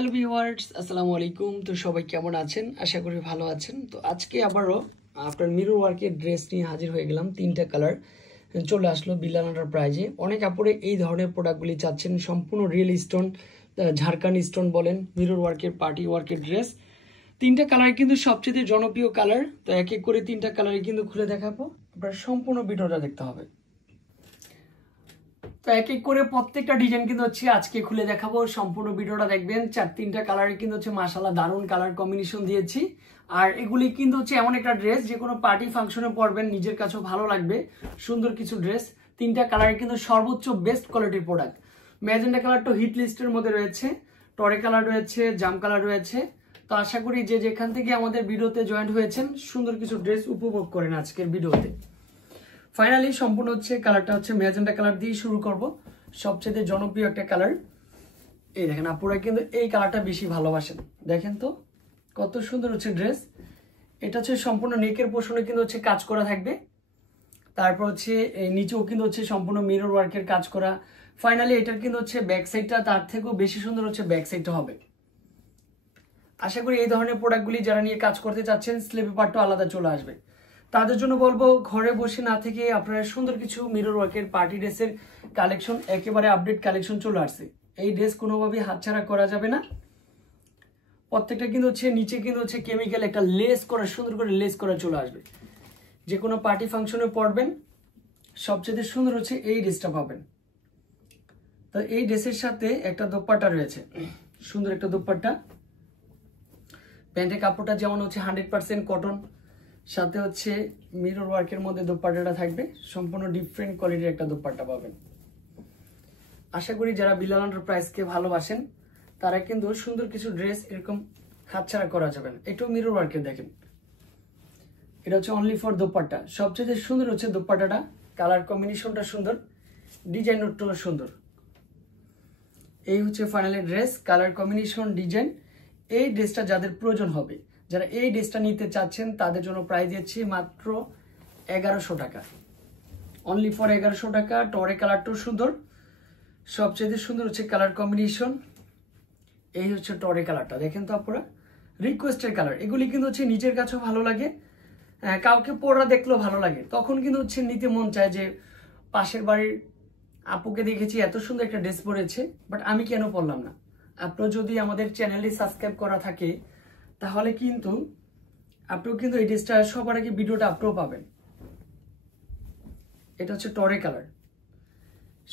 Hello viewers, আসসালামু আলাইকুম। তো সবাই কেমন আছেন? আশা করি ভালো আছেন। তো আজকে আবারও আপনার মিরর ওয়ার্কের ড্রেস নিয়ে হাজির হয়ে গেলাম। 3টা কালার চলে আসলো বিলাল এন্টারপ্রাইজে। অনেক আপুরে এই ধরনের প্রোডাক্টগুলি চাচ্ছেন, সম্পূর্ণ রিয়েল স্টোন, ঝাড়খান্ড স্টোন বলেন, মিরর ওয়ার্কের পার্টি ওয়ার্কের ড্রেস। 3টা কালার কিন্তু সবচেয়ে জনপ্রিয় কালার। তো এক এক করে 3টা কালারই কিন্তু খুলে দেখাবো, আপনার সম্পূর্ণ ভিডিওটা দেখতে হবে। তো এক এক করে প্রত্যেকটা ডিজাইন কিন্তু আজকে খুলে দেখাবো, সম্পূর্ণ ভিডিওটা দেখবেন। 3টা কালারে কিন্তু মাশাআল্লাহ দারুণ কালার কম্বিনেশন দিয়েছি। আর এগুলি কিন্তু এমন একটা ড্রেস যে কোনো পার্টি ফাংশনে পরবেন, নিজের কাছেও ভালো লাগবে, সুন্দর কিছু ড্রেস। 3টা কালারে কিন্তু সর্বোচ্চ বেস্ট কোয়ালিটির প্রোডাক্ট। ম্যাজেন্ডা কালারটা হিট লিস্টের মধ্যে রয়েছে, টরে কালার রয়েছে, জাম কালার রয়েছে। তো আশা করি যে যেখান থেকে আমাদের ভিডিওতে জয়েন্ট হয়েছেন সুন্দর কিছু ড্রেস উপভোগ করেন আজকের ভিডিওতে। ফাইনালি সম্পূর্ণ কালারটা ম্যাজেন্টা কালার দিয়ে শুরু করব, সবচেয়ে জনপ্রিয় একটা কালার। এই দেখেন, আপুরা কিন্তু এই কালারটা বেশি ভালোবাসেন। দেখেন তো কত সুন্দর ড্রেস। এটা সম্পূর্ণ নেকের পোর্শনে কিন্তু কাজ করা থাকবে। তারপর নিচেও কিন্তু সম্পূর্ণ মিরর ওয়ার্কের কাজ করা। ফাইনালি এটার কিন্তু ব্যাক সাইডটা তার থেকেও বেশি সুন্দর ব্যাক সাইডটা হবে। আশা করি এই ধরনের প্রোডাক্টগুলি যারা নিয়ে কাজ করতে চাচ্ছেন, স্লিপি পার্টটা আলাদা চলে আসবে। তাদের জন্য বলবো, ঘরে বসে না থেকে আপনারা সুন্দর কিছু মিরর ওয়ার্কের পার্টি ড্রেসের কালেকশন, একেবারে আপডেট কালেকশন চলে আসছে। এই ড্রেস কোনোভাবেই হাতছাড়া করা যাবে না। প্রত্যেকটা কিন্তু নিচে কিন্তু কেমিক্যাল একটা লেস করা, সুন্দর করে লেস করা চলে আসবে। যে কোনো পার্টি ফাংশনে পরবেন, সবচেয়ে সুন্দর এই ড্রেসটা পাবেন। তো এই ড্রেসের সাথে একটা দোপাট্টা রয়েছে, সুন্দর একটা দোপাট্টা। প্যান্টের কাপড়টা যেমন 100% কটন, সাথে মিরর ওয়ার্কের মধ্যে দোপাট্টাটা থাকবে, সম্পূর্ণ ডিফারেন্ট কোয়ালিটির একটা দোপাট্টা পাবেন। আশা করি যারা বিলাল এন্টারপ্রাইজকে ভালোবাসেন তারা কিন্তু সুন্দর কিছু ড্রেস এরকম হাতছাড়া করা যাবে না। এটাও মিরর ওয়ার্কের, দেখেন এটা অনলি ফর দোপাট্টা। সবচেয়ে সুন্দর দোপাট্টাটা, কালার কম্বিনেশনটা সুন্দর, ডিজাইনটাও সুন্দর। এই finally dress, colour combination, design. এই ড্রেসটা যাদের প্রয়োজন হবে, যারা এই ড্রেসটা নিতে চাচ্ছেন, তাদের জন্য প্রাইস দিচ্ছি মাত্র 1100 টাকা, অনলি ফর 1100 টাকা। টরে কালারটাও সুন্দর, সবচেয়ে সুন্দর কালার কম্বিনেশন। এই টরে কালারটা, দেখেন তো আপনারা, রিকোয়েস্টের কালার। এগুলি কিন্তু নিজের কাছেও ভালো লাগে, কাউকে পরা দেখলেও ভালো লাগে। তখন কিন্তু নিতে মন চায় যে পাশের বাড়ির আপুকে দেখেছি এত সুন্দর একটা ড্রেস পরেছে, বাট আমি কেন পরলাম না। আপনার যদি আমাদের চ্যানেলটি সাবস্ক্রাইব করা থাকে তাহলে কিন্তু আপনিও কিন্তু এই ড্রেসটা সবার আগে ভিডিওটা আপনিও পাবেন। এটা টরে কালার,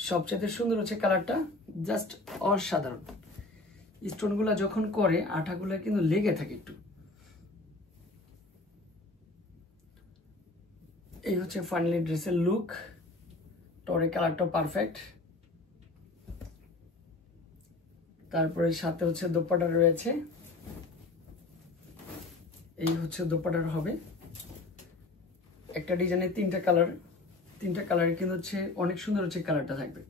সবচেয়ে সুন্দর কালারটা, জাস্ট অসাধারণ। স্টোনগুলা যখন করে আঠাগুলা কিন্তু লেগে থাকে একটু। এই ফাইনালি ড্রেসের লুক। টরে কালারটা পারফেক্ট। তারপরে সাথে দোপাট্টা রয়েছে। এই দোপাট্টার হবে একটা ডিজাইনের 3টা কালার। 3টা কালার কিন্তু অনেক সুন্দর কালারটা থাকবে।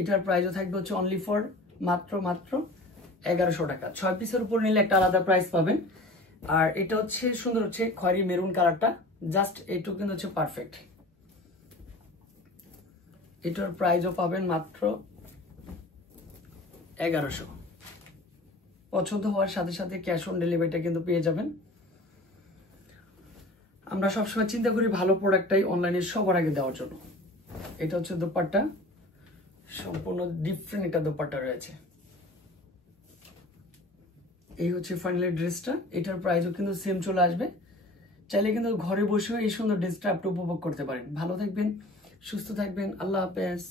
এটার প্রাইসও থাকবে অনলি ফর মাত্র 1100 টাকা। 6 পিসের উপর নিলে একটা আলাদা প্রাইস পাবেন। আর এটা সুন্দর খয়েরি মেরুন কালারটা, জাস্ট এইটুকু কিন্তু পারফেক্ট। এটার প্রাইসও পাবেন মাত্র 1100। পছন্দ হওয়ার সাথে সাথে ক্যাশ অন ডেলিভারিটা কিন্তু পেয়ে যাবেন। আমরা সবসময় চিন্তা করি ভালো প্রোডাক্টটাই অনলাইনে সবার আগে দেওয়ার জন্য। এটা দোপাট্টা, সম্পূর্ণ ডিফারেন্ট একটা দোপাট্টা রয়েছে। এই ফাইনালি ড্রেসটা। এটার প্রাইসও কিন্তু সেম চলে আসবে। চাইলে কিন্তু ঘরে বসেও এই সুন্দর ড্রেসটা আপনি উপভোগ করতে পারেন। ভালো থাকবেন, সুস্থ থাকবেন, আল্লাহ হাফেজ।